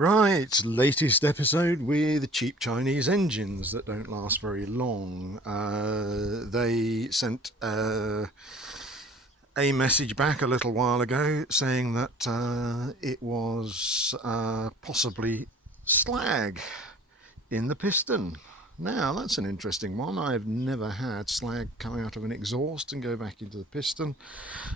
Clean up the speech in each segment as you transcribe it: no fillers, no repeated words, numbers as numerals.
Right, latest episode with cheap Chinese engines that don't last very long. They sent a message back a little while ago saying that it was possibly slag in the piston. Now, that's an interesting one. I've never had slag come out of an exhaust and go back into the piston.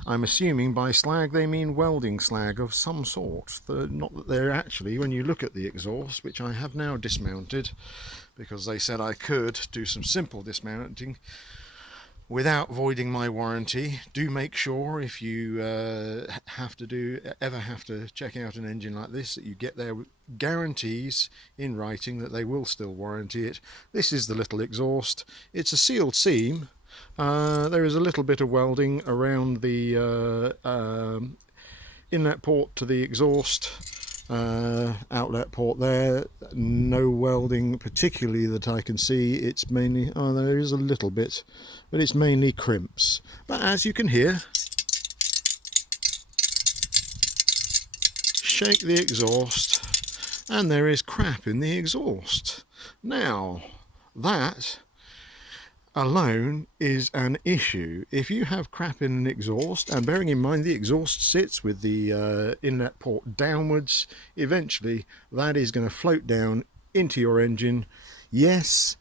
I'm assuming by slag they mean welding slag of some sort. Not that they're actually, when you look at the exhaust, which I have now dismounted because they said I could do some simple dismounting without voiding my warranty. Do make sure if you ever have to check out an engine like this that you get their guarantees in writing that they will still warranty it. This is the little exhaust. It's a sealed seam. There is a little bit of welding around the inlet port to the exhaust outlet port there. No welding particularly that I can see. It's mainly, there is a little bit, but it's mainly crimps. But as you can hear, shake the exhaust and there is crap in the exhaust. Now that alone is an issue. If you have crap in an exhaust, and bearing in mind the exhaust sits with the inlet port downwards, eventually that is going to float down into your engine. Yes,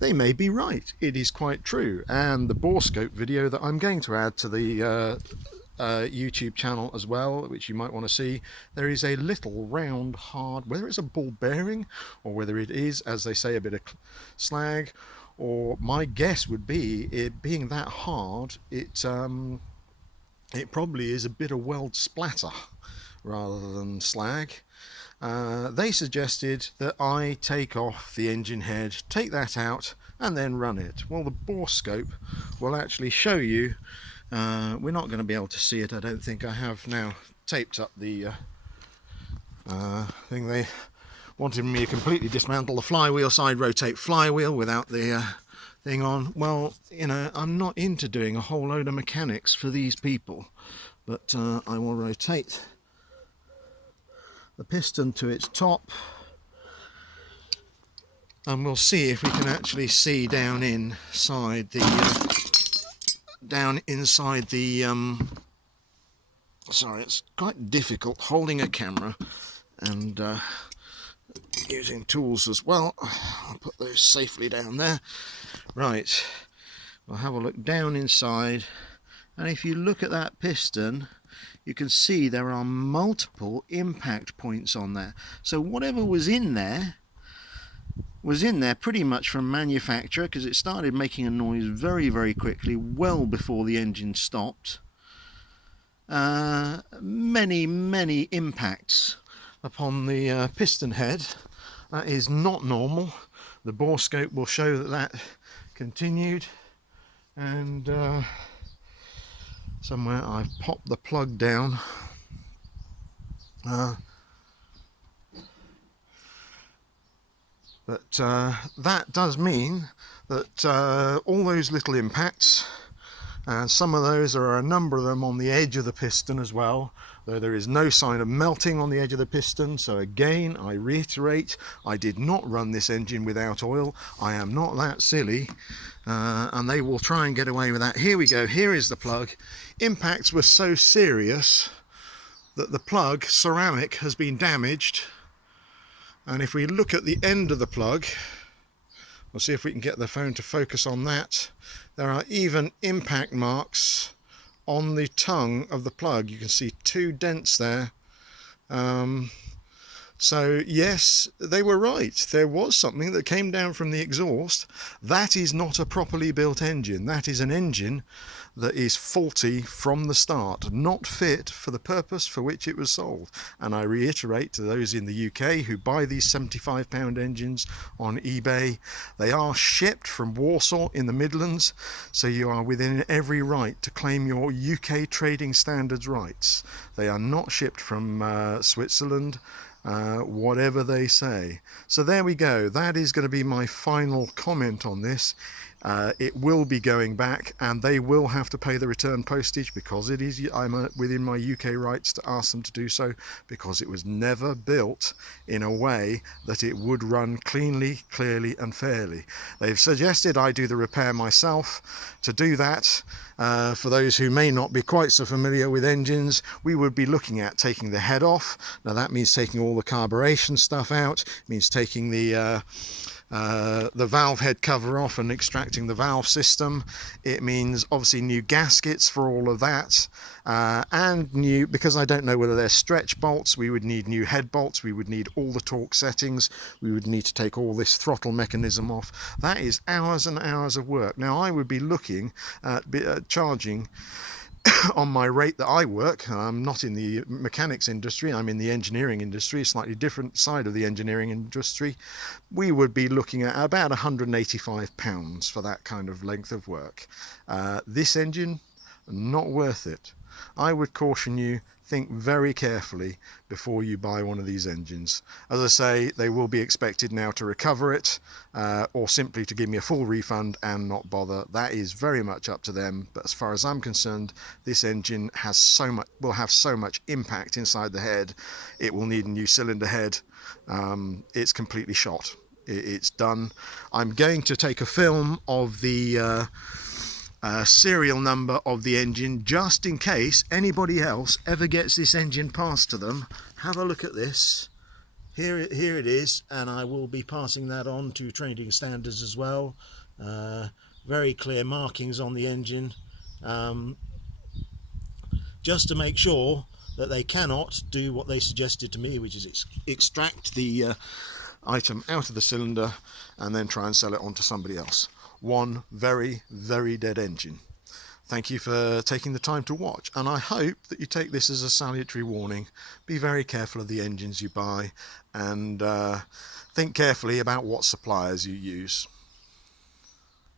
they may be right. It is quite true. And the bore scope video that I'm going to add to the YouTube channel as well, which you might want to see, there is a little round hard, whether it's a ball bearing or whether it is, as they say, a bit of slag, or my guess would be it being that hard, it probably is a bit of weld splatter rather than slag. They suggested that I take off the engine head, take that out and then run it. Well, the bore scope will actually show you. We're not going to be able to see it, I don't think. I have now taped up the thing. They wanted me to completely dismantle the flywheel, side rotate flywheel without the thing on. Well, you know, I'm not into doing a whole load of mechanics for these people, but I will rotate the piston to its top and we'll see if we can actually see down inside the sorry, it's quite difficult holding a camera and using tools as well. I'll put those safely down there. Right, we'll have a look down inside, and if you look at that piston, you can see there are multiple impact points on there. So whatever was in there pretty much from manufacture, because it started making a noise very, very quickly, well before the engine stopped. Many, many impacts upon the piston head. That is not normal. The bore scope will show that that continued, and somewhere I've popped the plug down. But that does mean that all those little impacts, and some of those, there are a number of them on the edge of the piston as well, though there is no sign of melting on the edge of the piston. So again, I reiterate, I did not run this engine without oil. I am not that silly, and they will try and get away with that. Here we go, here is the plug. Impacts were so serious that the plug ceramic has been damaged, and if we look at the end of the plug, we'll see if we can get the phone to focus on that. There are even impact marks on the tongue of the plug. You can see 2 dents there. So yes, they were right. There was something that came down from the exhaust. That is not a properly built engine. That is an engine that is faulty from the start, not fit for the purpose for which it was sold. And I reiterate to those in the UK who buy these £75 engines on eBay, they are shipped from Warsaw in the Midlands, so you are within every right to claim your UK trading standards rights. They are not shipped from Switzerland, whatever they say. So there we go. That is going to be my final comment on this. It will be going back, and they will have to pay the return postage, because it is, I'm within my UK rights to ask them to do so, because it was never built in a way that it would run cleanly, clearly and fairly. They've suggested I do the repair myself. To do that, for those who may not be quite so familiar with engines, we would be looking at taking the head off. Now that means taking all the carburation stuff out, it means taking the valve head cover off and extracting the valve system. It means obviously new gaskets for all of that, and new, because I don't know whether they're stretch bolts, we would need new head bolts, we would need all the torque settings, we would need to take all this throttle mechanism off. That is hours and hours of work. Now I would be looking at charging on my rate that I work. I'm not in the mechanics industry, I'm in the engineering industry, a slightly different side of the engineering industry. We would be looking at about £185 for that kind of length of work. This engine, not worth it. I would caution you, think very carefully before you buy one of these engines. As I say, they will be expected now to recover it, or simply to give me a full refund and not bother. That is very much up to them, but as far as I'm concerned, this engine has will have so much impact inside the head. It will need a new cylinder head. It's completely shot. It's done. I'm going to take a film of the serial number of the engine, just in case anybody else ever gets this engine passed to them. Have a look at this. Here it is, and I will be passing that on to trading standards as well. Very clear markings on the engine, just to make sure that they cannot do what they suggested to me, which is extract the item out of the cylinder and then try and sell it on to somebody else. One very, very dead engine. Thank you for taking the time to watch, and I hope that you take this as a salutary warning. Be very careful of the engines you buy, and think carefully about what suppliers you use.